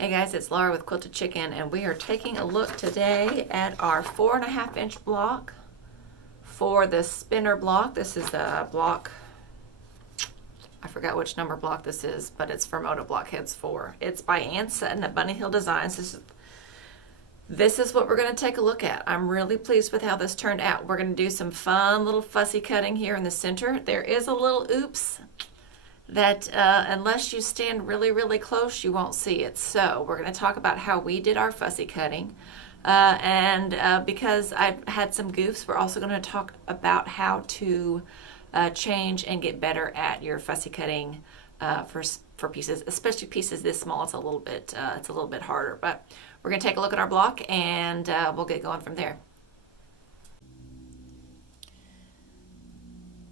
Hey guys, it's Laura with Quilted Chicken, and we are taking a look today at our 4.5-inch block for the spinner block. This is the block, I forgot which number block this is, but it's for Moto Block Heads 4. It's by Anne Sutton at Bunny Hill Designs. This is what we're going to take a look at. I'm really pleased with how this turned out. We're going to do some fun little fussy cutting here in the center. There is a little oops that unless you stand really close, you won't see it. So we're going to talk about how we did our fussy cutting. Because I've had some goofs, we're also going to talk about how to change and get better at your fussy cutting for pieces, especially pieces this small. It's a little bit harder, but we're going to take a look at our block and we'll get going from there.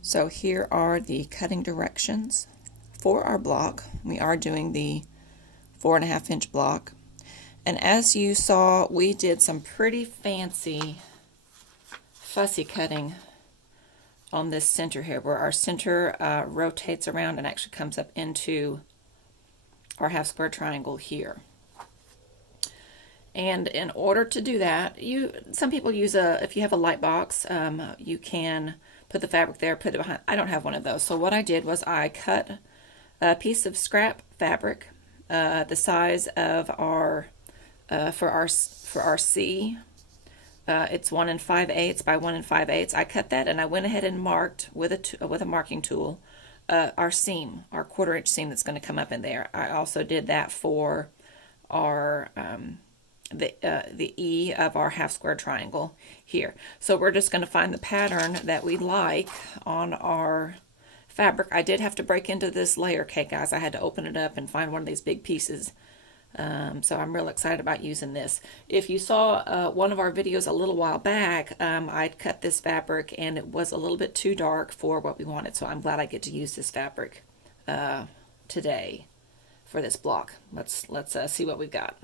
So here are the cutting directions for our block. We are doing the 4.5-inch block, and as you saw, we did some pretty fancy fussy cutting on this center here, where our center rotates around and actually comes up into our half square triangle here. And in order to do that, some people use if you have a light box, you can put the fabric there, put it behind. I don't have one of those, so what I did was I cut a piece of scrap fabric the size of our for our C. It's 1 5/8 by 1 5/8. I cut that and I went ahead and marked with a marking tool our seam, our 1/4-inch seam that's going to come up in there. I also did that for our the E of our half square triangle here. So we're just going to find the pattern that we like on our fabric. I did have to break into this layer cake, guys. I had to open it up and find one of these big pieces. So I'm real excited about using this. If you saw one of our videos a little while back, I'd cut this fabric and it was a little bit too dark for what we wanted. So I'm glad I get to use this fabric today for this block. Let's see what we've got.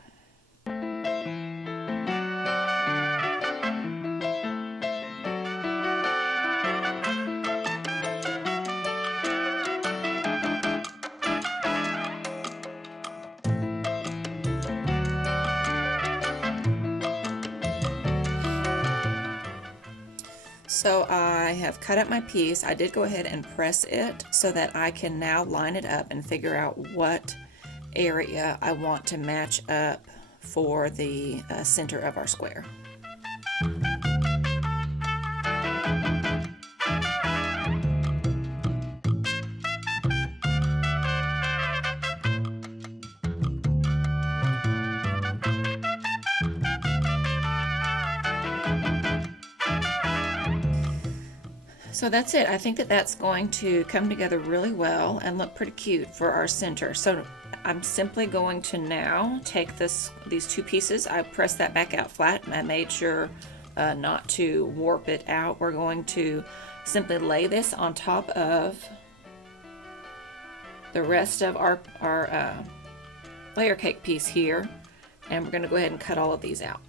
So I have cut up my piece. I did go ahead and press it so that I can now line it up and figure out what area I want to match up for the center of our square. So that's it. I think that that's going to come together really well and look pretty cute for our center. So I'm simply going to now take these two pieces. I pressed that back out flat and I made sure not to warp it out. We're going to simply lay this on top of the rest of our layer cake piece here, and we're going to go ahead and cut all of these out.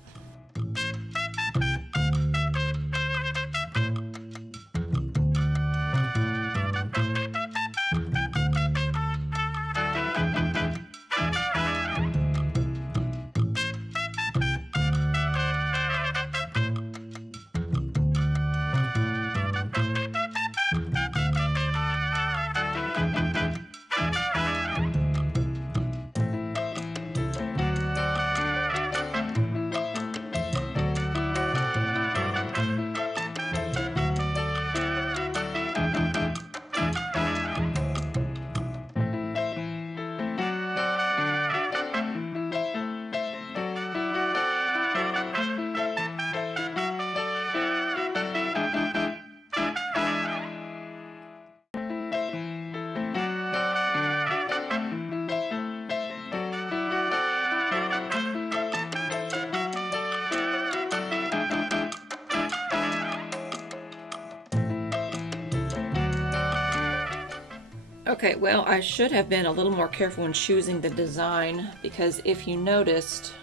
Okay, well, I should have been a little more careful when choosing the design, because if you noticed,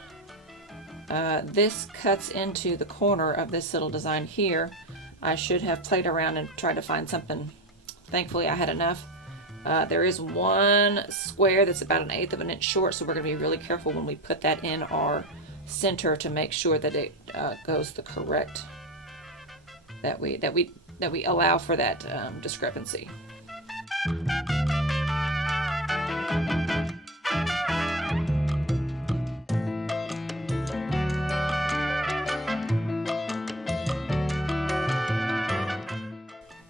this cuts into the corner of this little design here. I should have played around and tried to find something. Thankfully, I had enough There is one square that's about 1/8 of an inch short, so we're going to be really careful when we put that in our center to make sure that it goes the correct, that we allow for that discrepancy.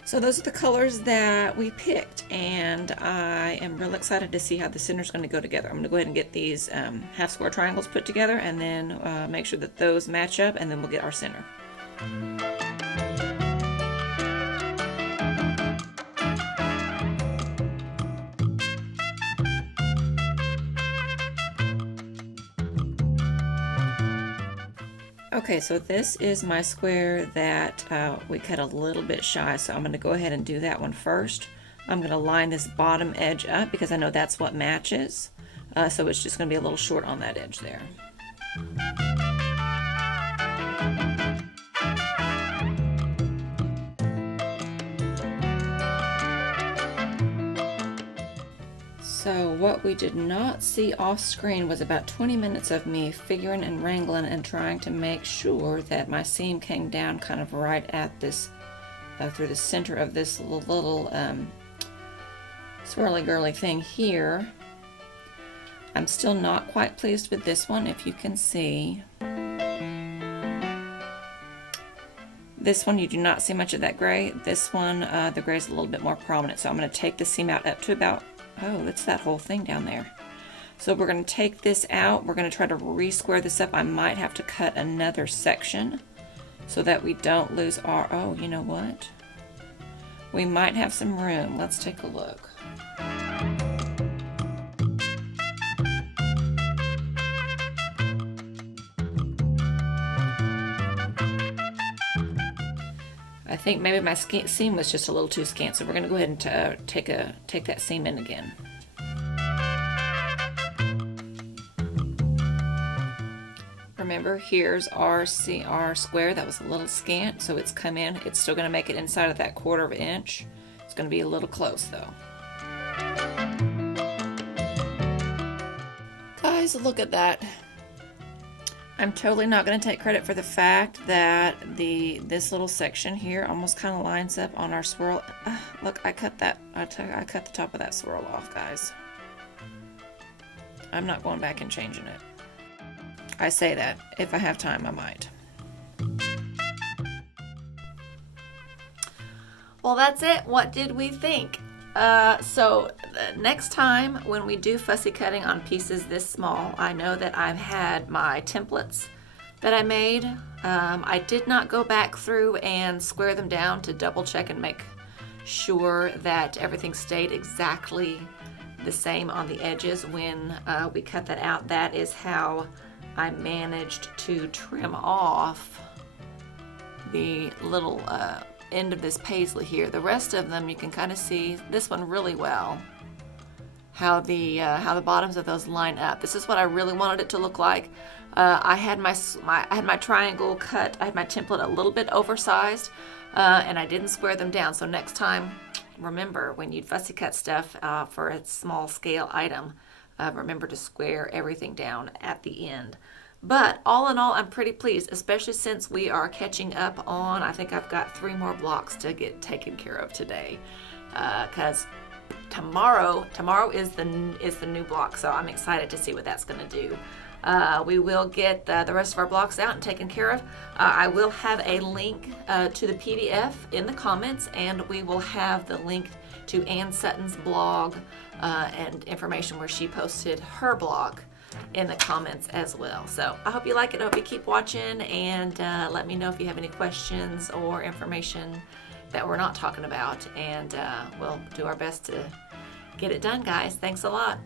So those are the colors that we picked, and I am real excited to see how the center is going to go together. I'm going to go ahead and get these half square triangles put together, and then make sure that those match up, and then we'll get our center. Okay, so this is my square that we cut a little bit shy, so I'm going to go ahead and do that one first. I'm going to line this bottom edge up because I know that's what matches, so it's just going to be a little short on that edge there. So what we did not see off screen was about 20 minutes of me figuring and wrangling and trying to make sure that my seam came down kind of right at this, through the center of this little swirly girly thing here. I'm still not quite pleased with this one, if you can see. This one you do not see much of that gray. This one, the gray is a little bit more prominent, so I'm going to take the seam out up to about, oh, it's that whole thing down there. So we're going to take this out. We're going to try to re-square this up. I might have to cut another section so that we don't lose our, oh, you know what? We might have some room. Let's take a look. I think maybe my seam was just a little too scant, so we're going to go ahead and take that seam in again. Remember, here's our square that was a little scant, so it's come in. It's still going to make it inside of that 1/4 inch. It's going to be a little close though. Guys, look at that. I'm totally not going to take credit for the fact that this little section here almost kind of lines up on our swirl. Look, I cut the top of that swirl off, guys. I'm not going back and changing it. I say that. If I have time, I might. Well, that's it. What did we think? So next time when we do fussy cutting on pieces this small, I know that I've had my templates that I made. I did not go back through and square them down to double check and make sure that everything stayed exactly the same on the edges when we cut that out. That is how I managed to trim off the little end of this paisley here. The rest of them you can kind of see, this one really well, how the bottoms of those line up. This is what I really wanted it to look like. I had my triangle cut. I had my template a little bit oversized, and I didn't square them down. So next time, remember when you fussy cut stuff for a small scale item, remember to square everything down at the end. But all in all, I'm pretty pleased, especially since we are catching up on, I think I've got 3 more blocks to get taken care of today. Because tomorrow is the new block, so I'm excited to see what that's going to do. We will get the rest of our blocks out and taken care of. I will have a link to the PDF in the comments, and we will have the link to Anne Sutton's blog and information where she posted her blog in the comments as well. So I hope you like it. I hope you keep watching, and let me know if you have any questions or information that we're not talking about, and we'll do our best to get it done, guys. Thanks a lot.